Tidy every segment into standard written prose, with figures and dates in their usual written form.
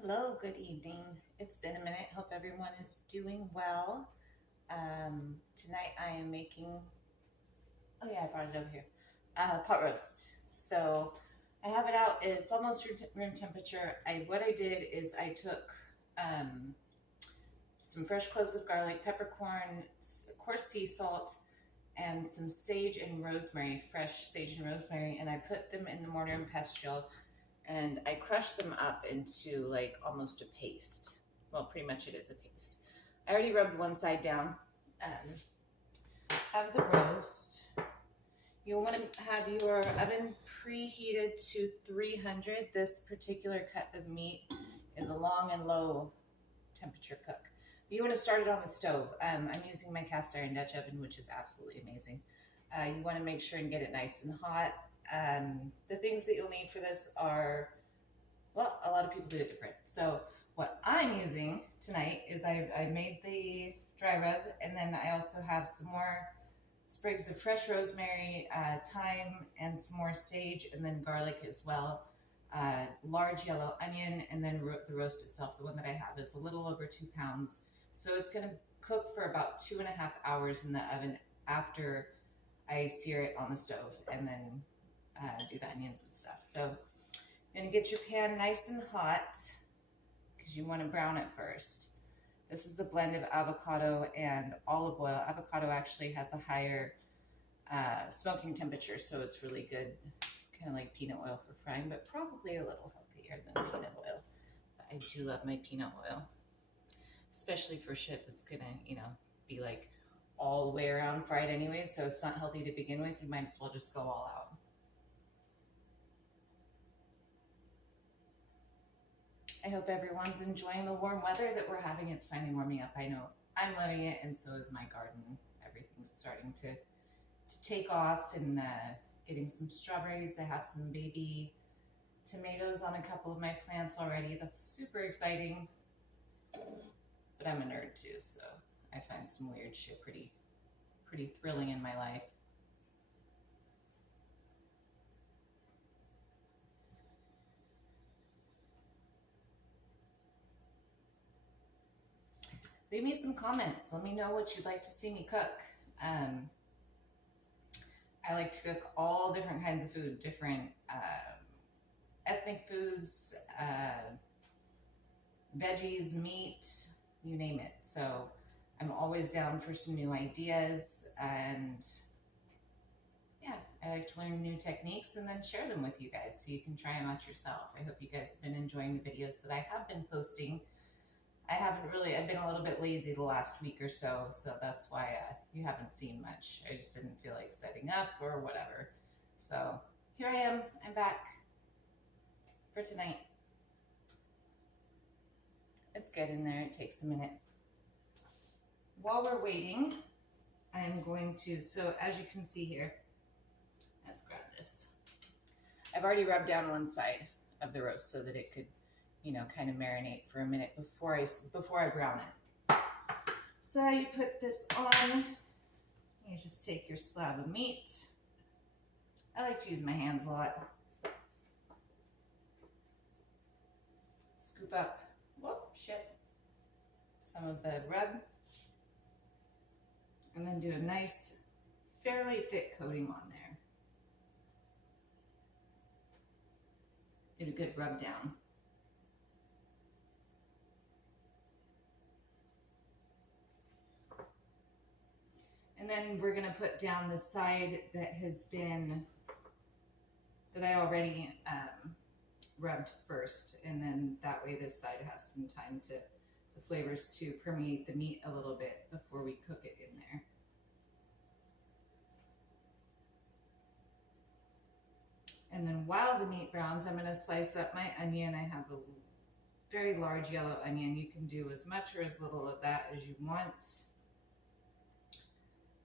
Hello, good evening. It's been a minute. Hope everyone is doing well. Tonight I am making, oh yeah, I brought it over here, pot roast. So I have it out. It's almost room temperature. What I did is I took um, some fresh cloves of garlic, peppercorn, coarse sea salt, and some sage and rosemary, fresh sage and rosemary, and I put them in the mortar and pestle and I crushed them up into like almost a paste. Well, pretty much it is a paste. I already rubbed one side down. Have the roast. You'll want to have your oven preheated to 300. This particular cut of meat is a long and low temperature cook. You want to start it on the stove. I'm using my cast iron Dutch oven, which is absolutely amazing. You want to make sure and get it nice and hot. The things that you'll need for this are, well, a lot of people do it different. So what I'm using tonight is I made the dry rub, and then I also have some more sprigs of fresh rosemary, thyme, and some more sage, and then garlic as well. Large yellow onion, and then the roast itself. The one that I have is a little over 2 pounds. So it's going to cook for about 2.5 hours in the oven after I sear it on the stove, and then do the onions and stuff. So you're going to get your pan nice and hot because you want to brown it first. This is a blend of avocado and olive oil. Avocado actually has a higher smoking temperature, so it's really good, kind of like peanut oil for frying, but probably a little healthier than peanut oil. But I do love my peanut oil, especially for shit that's gonna, be like all the way around fried anyways, so it's not healthy to begin with. You might as well just go all out. I hope everyone's enjoying the warm weather that we're having. It's finally warming up. I know I'm loving it, and so is my garden. Everything's starting to take off, and getting some strawberries. I have some baby tomatoes on a couple of my plants already. That's super exciting. But I'm a nerd too, so I find some weird shit pretty thrilling in my life. Leave me some comments. Let me know what you'd like to see me cook. I like to cook all different kinds of food, different ethnic foods, veggies, meat, you name it. So I'm always down for some new ideas, and yeah, I like to learn new techniques and then share them with you guys so you can try them out yourself. I hope you guys have been enjoying the videos that I have been posting. I've been a little bit lazy the last week or so, so that's why you haven't seen much. I just didn't feel like setting up or whatever. So here I am, I'm back for tonight. It's good in there, it takes a minute. While we're waiting, I'm going to, so as you can see here, let's grab this. I've already rubbed down one side of the roast so that it could, kind of marinate for a minute before I brown it. So you put this on, you just take your slab of meat. I like to use my hands a lot. Scoop up, some of the rub, and then do a nice, fairly thick coating on there. Get a good rub down. And then we're gonna put down the side that I already rubbed first, and then that way this side has some time the flavors to permeate the meat a little bit before we cook it in there. And then while the meat browns, I'm gonna slice up my onion. I have a very large yellow onion. You can do as much or as little of that as you want.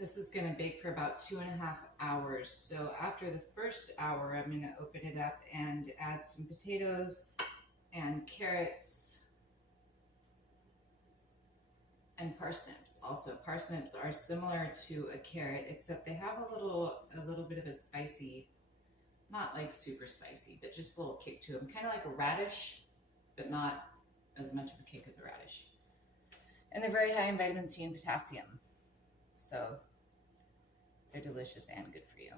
This is gonna bake for about 2.5 hours. So after the first hour, I'm gonna open it up and add some potatoes and carrots and parsnips. Also, parsnips are similar to a carrot, except they have a little bit of a spicy, not like super spicy, but just a little kick to them. Kind of like a radish, but not as much of a kick as a radish. And they're very high in vitamin C and potassium. So they're delicious and good for you.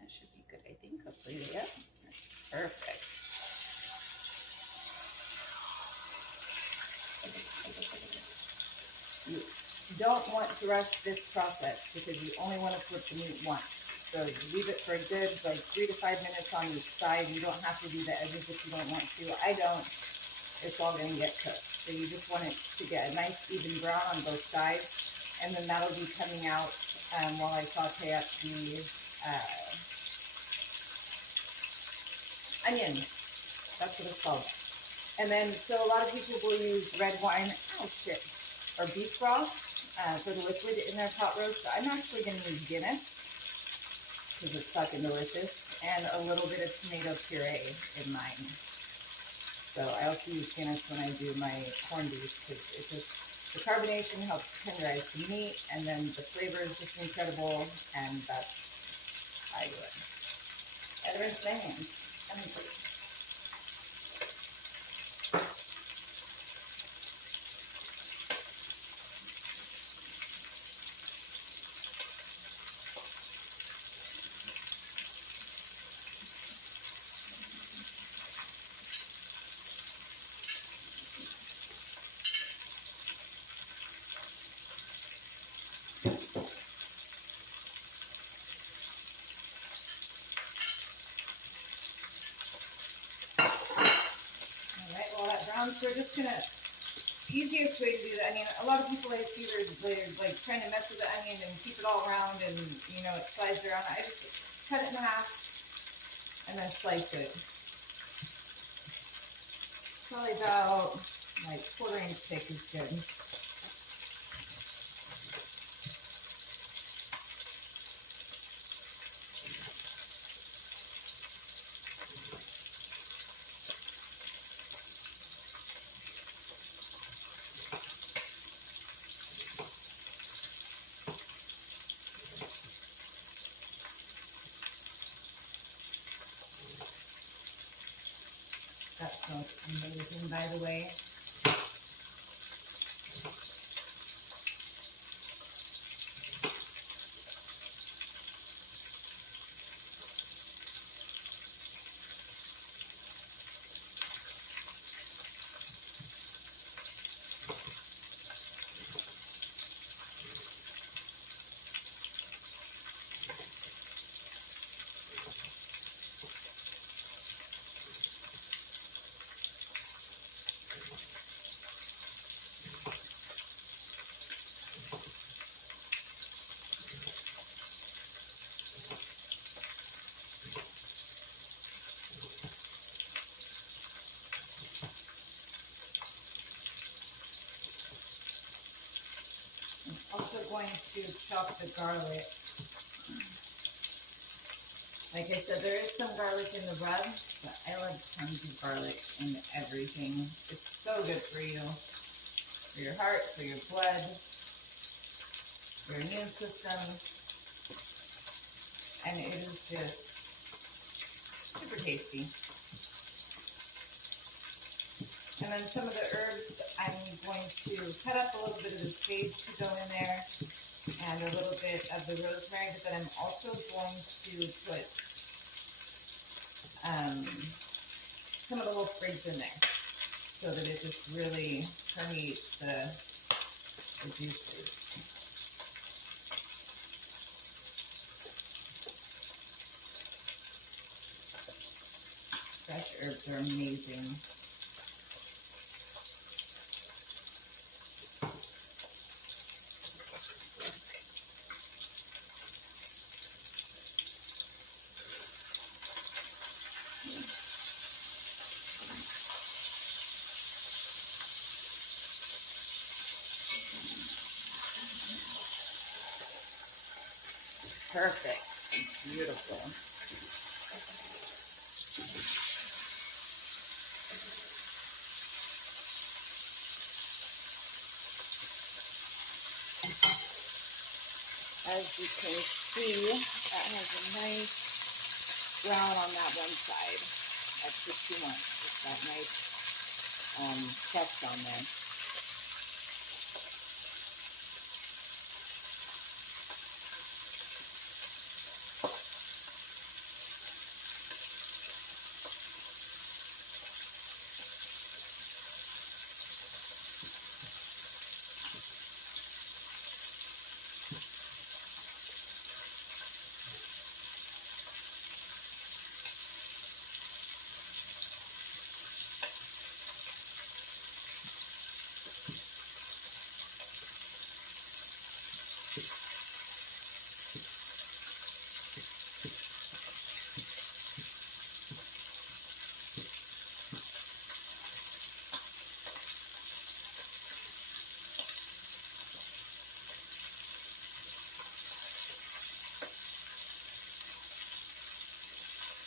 That should be good, I think. Hopefully, yep. That's perfect. You don't want to rush this process because you only want to flip the meat once. So you leave it for a good like 3 to 5 minutes on each side. You don't have to do the edges if you don't want to. I don't. It's all going to get cooked. So you just want it to get a nice even brown on both sides. And then that'll be coming out while I saute up the onion. That's what it's called. And then, so a lot of people will use red wine, oh shit, or beef broth for the liquid in their pot roast. I'm actually going to use Guinness because it's fucking delicious, and a little bit of tomato puree in mine. So I also use Guinness when I do my corned beef because it just, the carbonation helps tenderize the meat, and then the flavor is just incredible, and that's how I do it. I rinse my hands. So we're just gonna, easiest way to do the onion, a lot of people I see they're like trying to mess with the onion and keep it all around and you know it slides around. I just cut it in half and then slice it. Probably about like 1/4 inch thick is good. That smells amazing, by the way. Also going to chop the garlic. Like I said, there is some garlic in the rub, but I love tons of garlic in everything. It's so good for you, for your heart, for your blood, for your immune system, and it is just super tasty. And then some of the herbs, I'm going to cut up a little bit of the sage to go in there and a little bit of the rosemary, but then I'm also going to put some of the whole sprigs in there so that it just really permeates the juices. Fresh herbs are amazing. Perfect. Beautiful. As you can see, that has a nice brown on that one side. That's what you want, just that nice crust on there.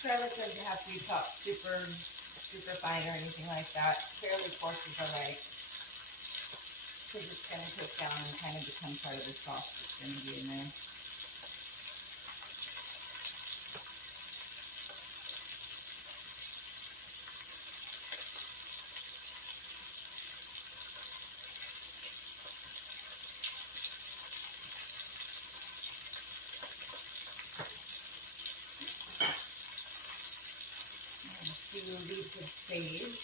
Garlic doesn't have to be chopped super fine or anything like that. Fairly coarse is alright, because it's going to cook down and kind of become part of the sauce that's going to be in there. A few leaves of sage.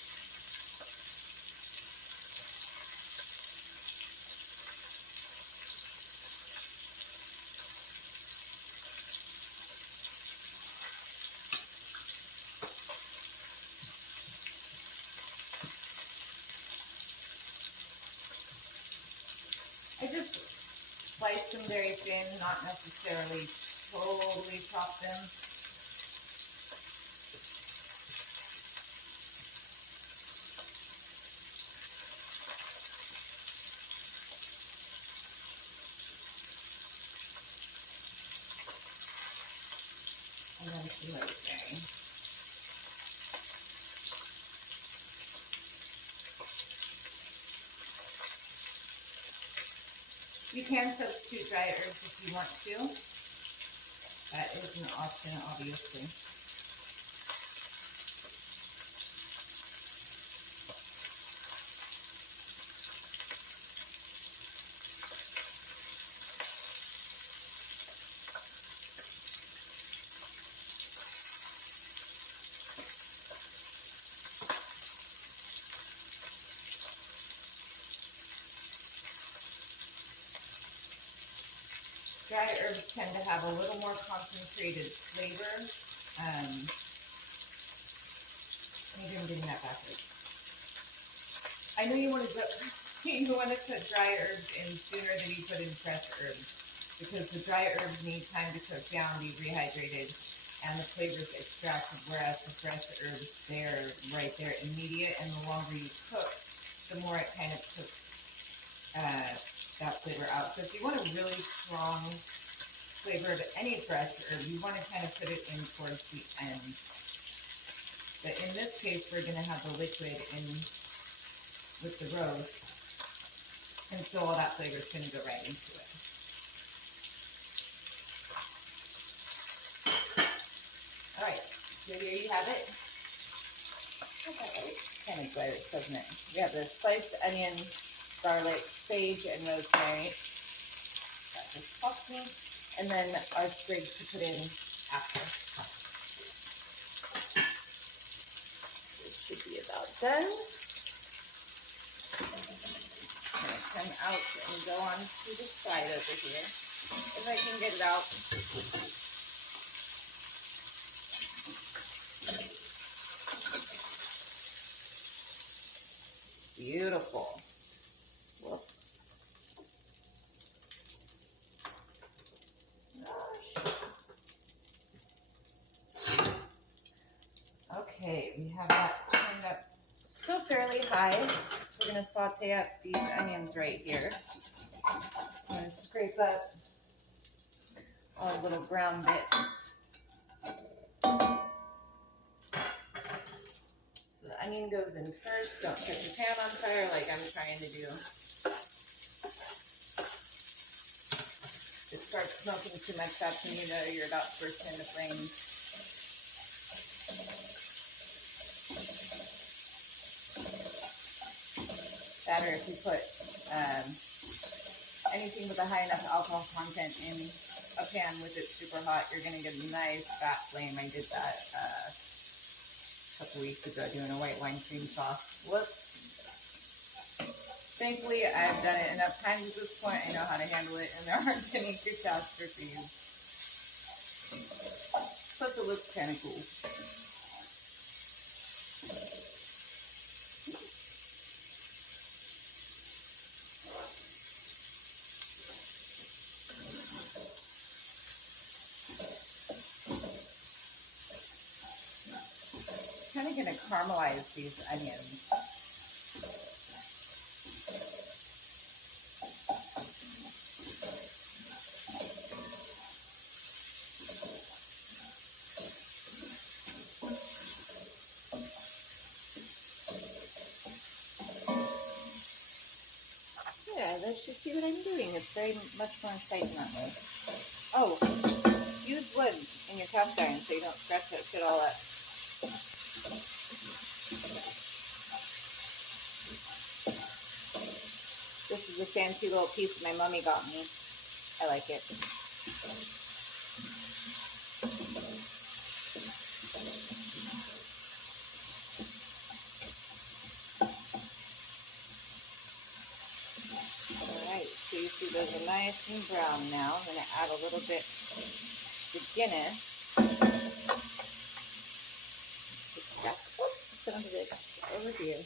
I just slice them very thin, not necessarily totally chop them. And then some rosemary. You can substitute dry herbs if you want to. That is an option, obviously. Dry herbs tend to have a little more concentrated flavor. Maybe I'm getting that backwards. I know you want to put dry herbs in sooner than you put in fresh herbs, because the dry herbs need time to cook down, be rehydrated, and the flavors extracted, whereas the fresh herbs, they're right there immediate, and the longer you cook, the more it kind of cooks that flavor out. So if you want a really strong flavor of any fresh herb, you want to kind of put it in towards the end. But in this case, we're going to have the liquid in with the roast, and so all that flavor is going to go right into it. All right, so here you have it. Kind of glares, doesn't it? We have the sliced onion, garlic, sage, and rosemary. That just popped me. And then our sprigs to put in after. This should be about done. I'm going to come out and go on to the side over here, if I can get it out. Beautiful. Whoop. Okay, we have that turned up still fairly high. So we're going to saute up these onions right here. I'm going to scrape up all the little brown bits. So the onion goes in first. Don't set your pan on fire like I'm trying to do. If it starts smoking too much, that's when you know you're about to burst into flames. matter if you put anything with a high enough alcohol content in a pan with it super hot, you're going to get a nice fat flame. I did that a couple weeks ago doing a white wine cream sauce. Whoops. Thankfully, I've done it enough times at this point. I know how to handle it, and there aren't any catastrophes. Plus, it looks kind of cool. Kind of going to caramelize these onions. Yeah, let's just see what I'm doing. It's very much more exciting that way. Oh, use wood in your cast iron so you don't scratch that shit all up. This is a fancy little piece my mommy got me. I like it. Alright, so you see those are nice and brown now. I'm going to add a little bit of Guinness. Oops, some of it over here.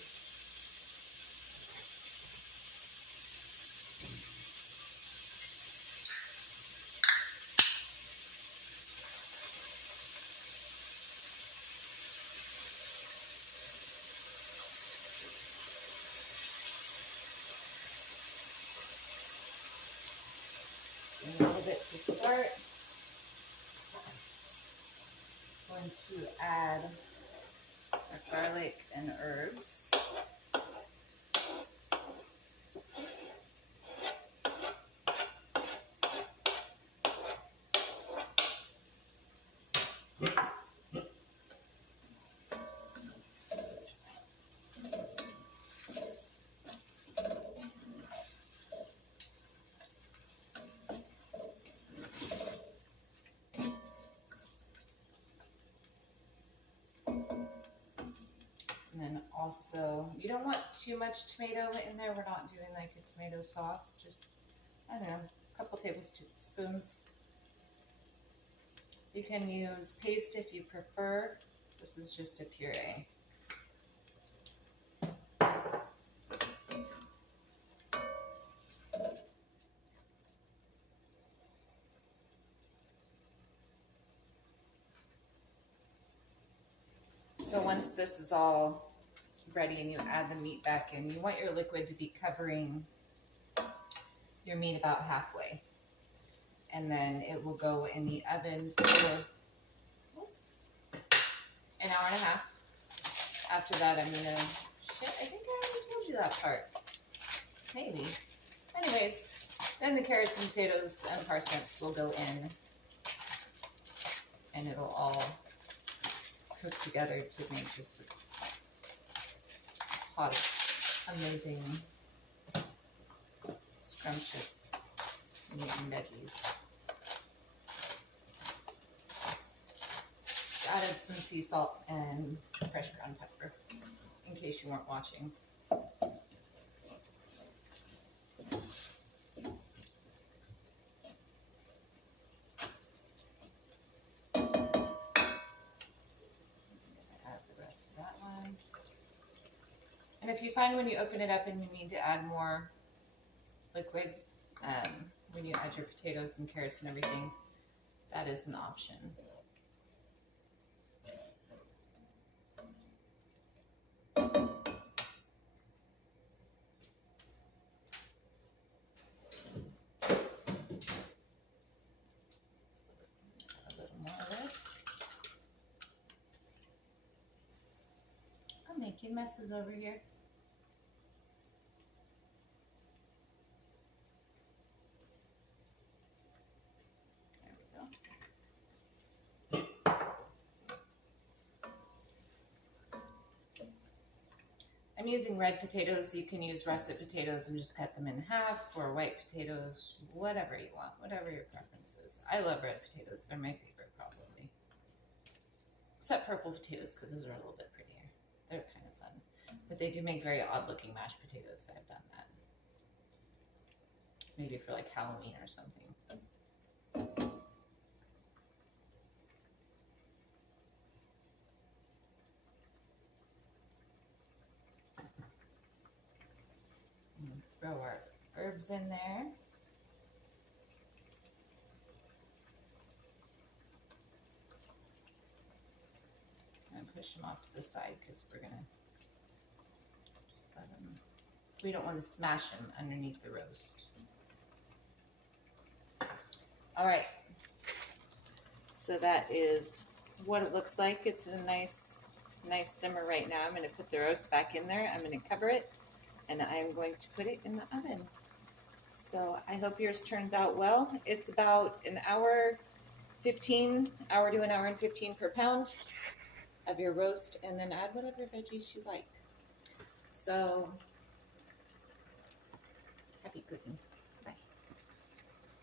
A little bit to start. I'm going to add our garlic and herbs. And then also, you don't want too much tomato in there. We're not doing like a tomato sauce, just, I don't know, a couple tablespoons. You can use paste if you prefer. This is just a puree. So once this is all ready and you add the meat back in, you want your liquid to be covering your meat about halfway. And then it will go in the oven for an hour and a half. After that, I'm gonna, shit, I think I already told you that part. Maybe. Anyways, then the carrots and potatoes and parsnips will go in. And it'll all cook together to make just a pot of amazing, scrumptious meat and veggies. Just added some sea salt and fresh ground pepper, in case you weren't watching. And if you find when you open it up and you need to add more liquid, when you add your potatoes and carrots and everything, that is an option. A little more of this. I'm making messes over here. I'm using red potatoes. You can use russet potatoes and just cut them in half, or white potatoes, whatever you want, whatever your preference is. I love red potatoes. They're my favorite probably. Except purple potatoes, because those are a little bit prettier. They're kind of fun. But they do make very odd looking mashed potatoes. I've done that. Maybe for like Halloween or something. Throw our herbs in there. And push them off to the side because we're gonna just let them. We don't want to smash them underneath the roast. All right. So that is what it looks like. It's a nice simmer right now. I'm going to put the roast back in there. I'm going to cover it, and I'm going to put it in the oven. So I hope yours turns out well. It's about an hour 15, hour to an hour and 15 per pound of your roast, and then add whatever veggies you like. So happy cooking.